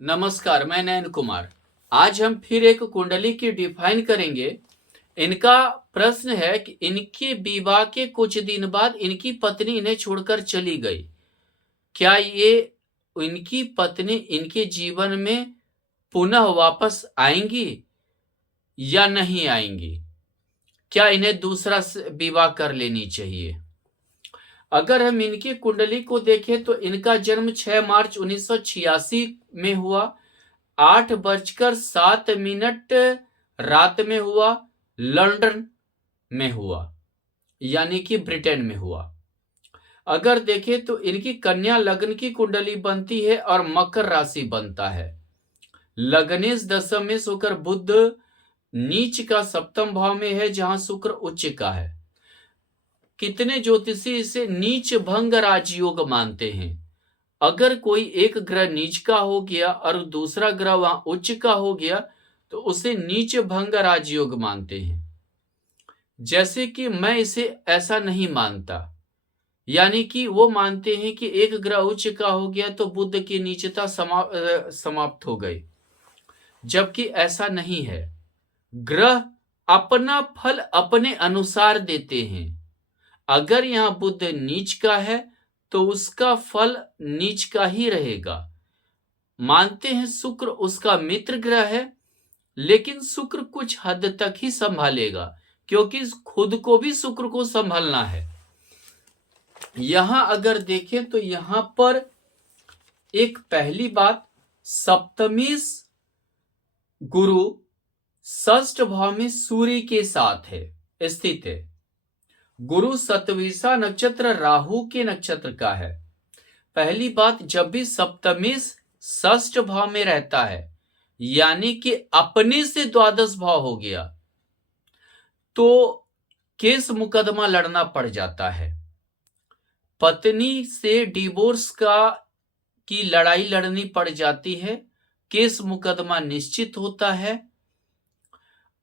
नमस्कार, मैं नयन कुमार। आज हम फिर एक कुंडली की डिफाइन करेंगे। इनका प्रश्न है कि इनके विवाह के कुछ दिन बाद इनकी पत्नी इन्हें छोड़कर चली गई। क्या ये इनकी पत्नी इनके जीवन में पुनः वापस आएंगी या नहीं आएंगी? क्या इन्हें दूसरा विवाह कर लेनी चाहिए? अगर हम इनकी कुंडली को देखें तो इनका जन्म 6 मार्च 1986 में हुआ। 8:07 रात में हुआ, लंदन में हुआ, यानी कि ब्रिटेन में हुआ। अगर देखें तो इनकी कन्या लग्न की कुंडली बनती है और मकर राशि बनता है। लग्नेश दशमेश होकर बुध नीच का सप्तम भाव में है, जहां शुक्र उच्च का है। कितने ज्योतिषी इसे नीच भंग राजयोग मानते हैं। अगर कोई एक ग्रह नीच का हो गया और दूसरा ग्रह वहां उच्च का हो गया तो उसे नीच भंग राजयोग मानते हैं। जैसे कि मैं इसे ऐसा नहीं मानता, यानी कि वो मानते हैं कि एक ग्रह उच्च का हो गया तो बुध की नीचता समाप्त हो गई, जबकि ऐसा नहीं है। ग्रह अपना फल अपने अनुसार देते हैं। अगर यहां बुध नीच का है तो उसका फल नीच का ही रहेगा। मानते हैं शुक्र उसका मित्र ग्रह है, लेकिन शुक्र कुछ हद तक ही संभालेगा, क्योंकि खुद को भी शुक्र को संभालना है। यहां अगर देखें तो यहां पर एक पहली बात, सप्तमेश गुरु षष्ठ भाव में सूर्य के साथ है, स्थित है। गुरु सतविषा नक्षत्र राहु के नक्षत्र का है। पहली बात, जब भी सप्तमेश षष्ठ भाव में रहता है, यानी कि अपने से द्वादश भाव हो गया, तो केस मुकदमा लड़ना पड़ जाता है। पत्नी से डिवोर्स की लड़ाई लड़नी पड़ जाती है। केस मुकदमा निश्चित होता है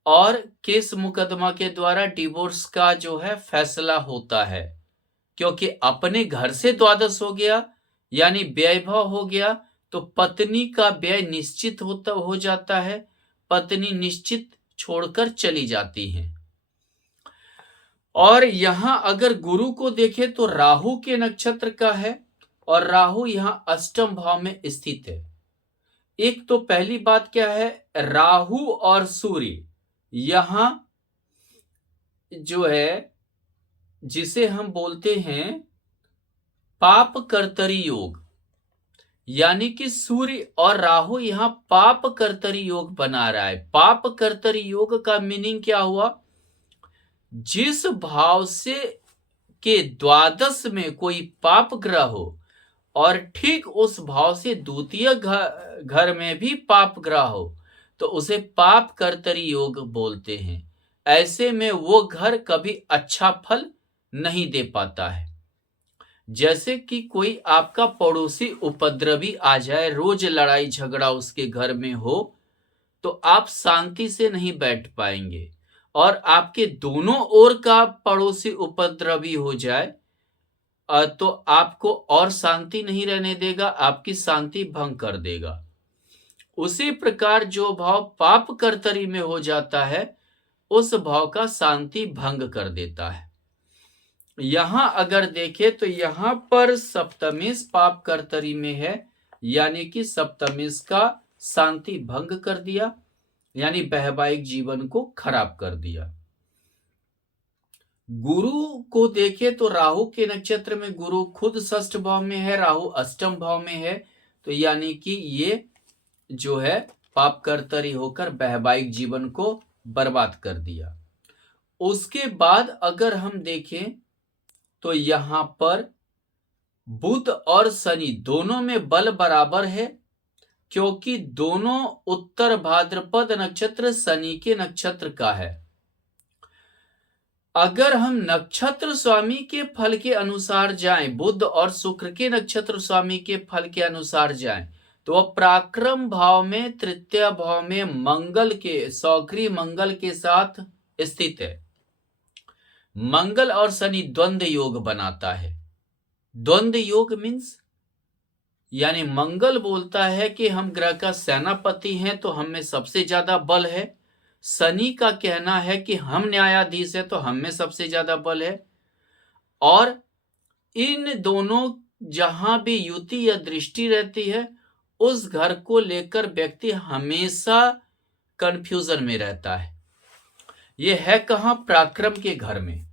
और केस मुकदमा के द्वारा डिवोर्स का जो है फैसला होता है, क्योंकि अपने घर से द्वादश हो गया यानी व्ययभाव हो गया, तो पत्नी का व्यय निश्चित हो जाता है। पत्नी निश्चित छोड़कर चली जाती है। और यहां अगर गुरु को देखें तो राहु के नक्षत्र का है और राहु यहां अष्टम भाव में स्थित है। एक तो पहली बात क्या है, राहु और सूर्य यहां जो है, जिसे हम बोलते हैं पाप कर्तरी योग, यानी कि सूर्य और राहु यहां पाप कर्तरी योग बना रहा है। पाप कर्तरी योग का मीनिंग क्या हुआ? जिस भाव से के द्वादश में कोई पाप ग्रह हो और ठीक उस भाव से द्वितीय घर में भी पाप ग्रह हो, तो उसे पाप कर्तरी योग बोलते हैं। ऐसे में वो घर कभी अच्छा फल नहीं दे पाता है। जैसे कि कोई आपका पड़ोसी उपद्रवी आ जाए, रोज लड़ाई झगड़ा उसके घर में हो, तो आप शांति से नहीं बैठ पाएंगे। और आपके दोनों ओर का पड़ोसी उपद्रवी हो जाए तो आपको और शांति नहीं रहने देगा, आपकी शांति भंग कर देगा। उसी प्रकार जो भाव पाप कर्तरी में हो जाता है, उस भाव का शांति भंग कर देता है। यहां अगर देखें तो यहां पर सप्तमेश पाप कर्तरी में है, यानी कि सप्तमेश का शांति भंग कर दिया, यानी वैवाहिक जीवन को खराब कर दिया। गुरु को देखें तो राहु के नक्षत्र में गुरु खुद षष्ठ भाव में है, राहु अष्टम भाव में है, तो यानी कि ये जो है पाप कर्तरी होकर वैवाहिक जीवन को बर्बाद कर दिया। उसके बाद अगर हम देखें तो यहां पर बुध और शनि दोनों में बल बराबर है, क्योंकि दोनों उत्तर भाद्रपद नक्षत्र शनि के नक्षत्र का है। अगर हम नक्षत्र स्वामी के फल के अनुसार जाएं, बुध और शुक्र के नक्षत्र स्वामी के फल के अनुसार जाएं, तो वह पराक्रम भाव में तृतीय भाव में मंगल के सौक्री मंगल के साथ स्थित है। मंगल और शनि द्वंद्व योग बनाता है। द्वंद्व योग मीन्स यानी मंगल बोलता है कि हम ग्रह का सेनापति हैं तो हम में सबसे ज्यादा बल है। शनि का कहना है कि हम न्यायाधीश है तो हम में सबसे ज्यादा बल है। और इन दोनों जहां भी युति या दृष्टि रहती है, उस घर को लेकर व्यक्ति हमेशा कंफ्यूजन में रहता है। यह है कहां? पराक्रम के घर में।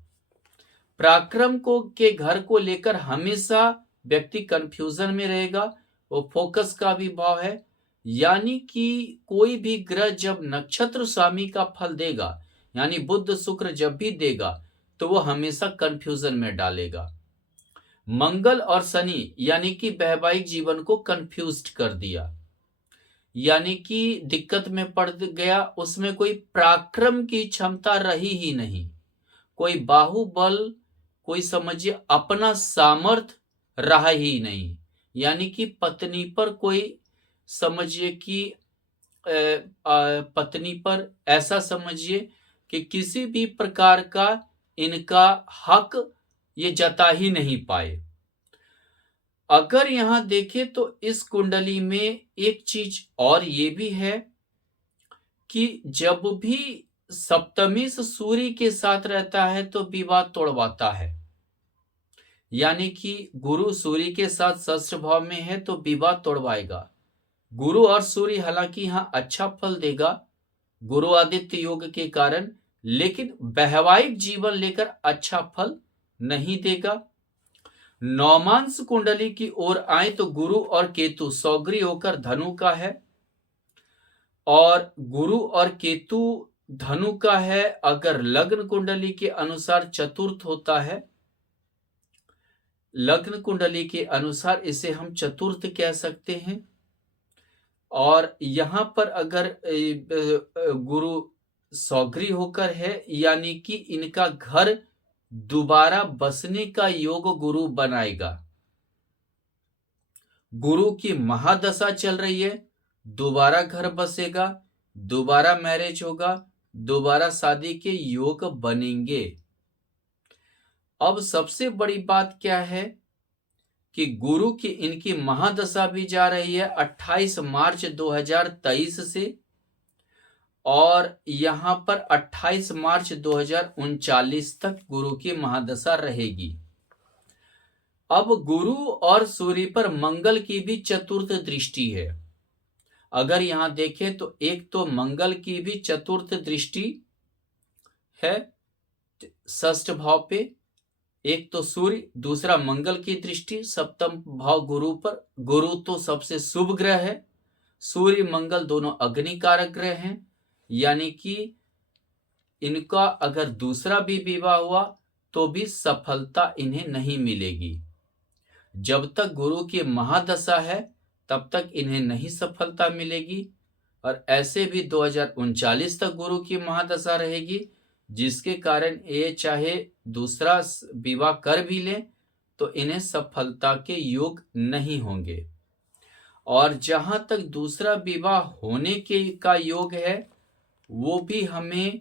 पराक्रम को के घर को लेकर हमेशा व्यक्ति कंफ्यूजन में रहेगा। वो फोकस का भी भाव है, यानी कि कोई भी ग्रह जब नक्षत्र स्वामी का फल देगा, यानी बुध शुक्र जब भी देगा, तो वो हमेशा कंफ्यूजन में डालेगा। मंगल और शनि यानी कि वैवाहिक जीवन को कंफ्यूज्ड कर दिया, यानी कि दिक्कत में पड़ गया। उसमें कोई पराक्रम की क्षमता रही ही नहीं, कोई बाहुबल, कोई समझिए अपना सामर्थ रहा ही नहीं। यानी कि पत्नी पर कोई समझिए कि पत्नी पर ऐसा समझिए कि किसी भी प्रकार का इनका हक ये जता ही नहीं पाए। अगर यहां देखें तो इस कुंडली में एक चीज और ये भी है कि जब भी सप्तमी से सूर्य के साथ रहता है तो विवाद तोड़वाता है। यानी कि गुरु सूर्य के साथ षष्ठ भाव में है तो विवाद तोड़वाएगा। गुरु और सूर्य हालांकि यहां अच्छा फल देगा गुरु आदित्य योग के कारण, लेकिन वैवाहिक जीवन लेकर अच्छा फल नहीं देगा। नौमांश कुंडली की ओर आए तो गुरु और केतु सौग्री होकर धनु का है, और गुरु और केतु धनु का है अगर लग्न कुंडली के अनुसार चतुर्थ होता है। लग्न कुंडली के अनुसार इसे हम चतुर्थ कह सकते हैं। और यहां पर अगर गुरु सौग्री होकर है, यानी कि इनका घर दोबारा बसने का योग गुरु बनाएगा। गुरु की महादशा चल रही है, दोबारा घर बसेगा, दोबारा मैरिज होगा, दोबारा शादी के योग बनेंगे। अब सबसे बड़ी बात क्या है कि गुरु की इनकी महादशा भी जा रही है 28 मार्च 2023 से, और यहां पर 28 मार्च 2039 तक गुरु की महादशा रहेगी। अब गुरु और सूर्य पर मंगल की भी चतुर्थ दृष्टि है। अगर यहां देखें तो एक तो मंगल की भी चतुर्थ दृष्टि है षष्ठ भाव पे, एक तो सूर्य, दूसरा मंगल की दृष्टि सप्तम भाव गुरु पर। गुरु तो सबसे शुभ ग्रह है, सूर्य मंगल दोनों अग्नि कारक ग्रह हैं, यानी कि इनका अगर दूसरा भी विवाह हुआ तो भी सफलता इन्हें नहीं मिलेगी। जब तक गुरु की महादशा है तब तक इन्हें नहीं सफलता मिलेगी, और ऐसे भी 2039 तक गुरु की महादशा रहेगी, जिसके कारण ये चाहे दूसरा विवाह कर भी ले तो इन्हें सफलता के योग नहीं होंगे। और जहां तक दूसरा विवाह होने के का योग है वो भी हमें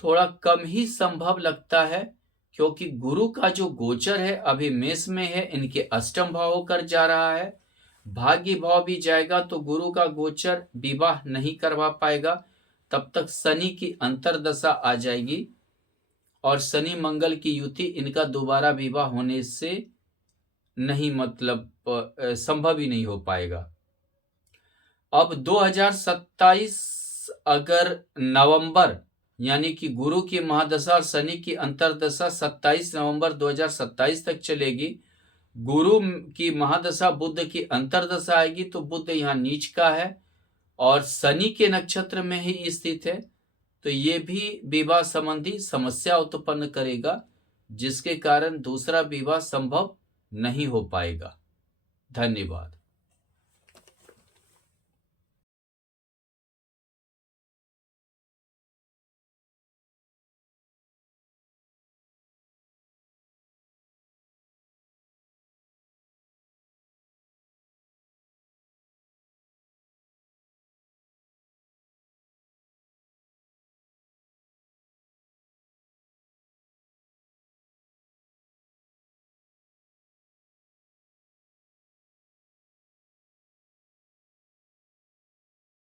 थोड़ा कम ही संभव लगता है, क्योंकि गुरु का जो गोचर है अभी मेष में है, इनके अष्टम भाव होकर जा रहा है। भाग्य भाव भी जाएगा तो गुरु का गोचर विवाह नहीं करवा पाएगा। तब तक शनि की अंतरदशा आ जाएगी और शनि मंगल की युति इनका दोबारा विवाह होने से नहीं, मतलब संभव ही नहीं हो पाएगा। अब 2027 अगर नवंबर, यानी कि गुरु की महादशा और शनि की अंतरदशा 27 नवंबर 2027 तक चलेगी। गुरु की महादशा बुध की अंतरदशा आएगी तो बुध यहाँ नीच का है और शनि के नक्षत्र में ही स्थित है, तो ये भी विवाह संबंधी समस्या उत्पन्न करेगा, जिसके कारण दूसरा विवाह संभव नहीं हो पाएगा। धन्यवाद।